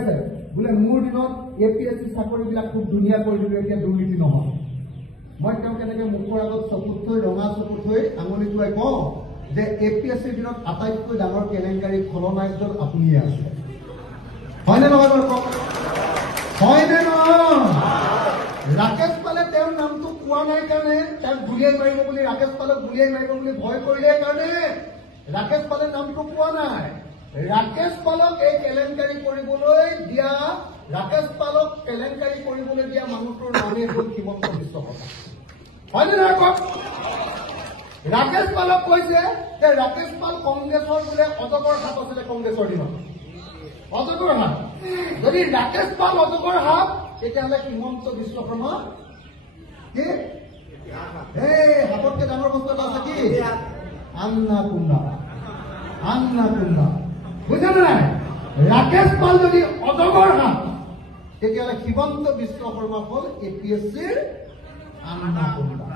আছে বোলে মোৰ দিনত APSC চাকৰিবিলাক খুব ধুনীয়া কৰি দিলো, এতিয়া দুৰ্নীতি নহয়। মই তেওঁ কেনেকৈ মুখৰ আগত চকুত থৈ ৰঙা চকুত থৈ আঙুলিটোৱাই কওঁ যে APSCৰ দিনত আটাইতকৈ ডাঙৰ কেলেংকাৰী খলনায়কজন আপুনিয়ে আছে। হয়নে নহয় বাৰু কওক? হয়নে নহয়? ৰাকেশ পালে তেওঁৰ নামটো কোৱা নাই কাৰণে, তেওঁক গুলিয়াই মাৰিব বুলি, ৰাকেশ পালক গুলিয়াই মাৰিব বুলি ভয় কৰিলে কাৰণে ৰাকেশ পালে নামটো কোৱা নাই। ৰাকেশ পালক এই কেলেংকাৰী কৰিবলৈ দিয়া, ৰাকেশ পালক কেলেংকাৰী কৰিবলৈ দিয়া মানুহটোৰ নামেই হ'ল হিমন্ত বিশ্ব শৰ্মা। হয়নে নহয় কওক? ৰাকেশ পালক কৈছে যে ৰাকেশ পাল কংগ্ৰেছৰ বোলে অজগৰ হাত আছিলে কংগ্ৰেছৰ দিনত। অজগৰ হাত। যদি ৰাকেশ পাল অজগৰ হাত, তেতিয়াহ'লে হিমন্ত বিশ্ব শৰ্মা কি? এই হাততকে ডাঙৰ বস্তু এটা আছে কি? আন্না কুন্ডা। আন্না কুন্ডা। বুঝে নাই? ৰাকেশ পাল যদি অজগৰ হাত, তেতিয়াহ'লে হিমন্ত বিশ্ব শৰ্মা হ'ল APSCৰ আন্না কুন্ডা।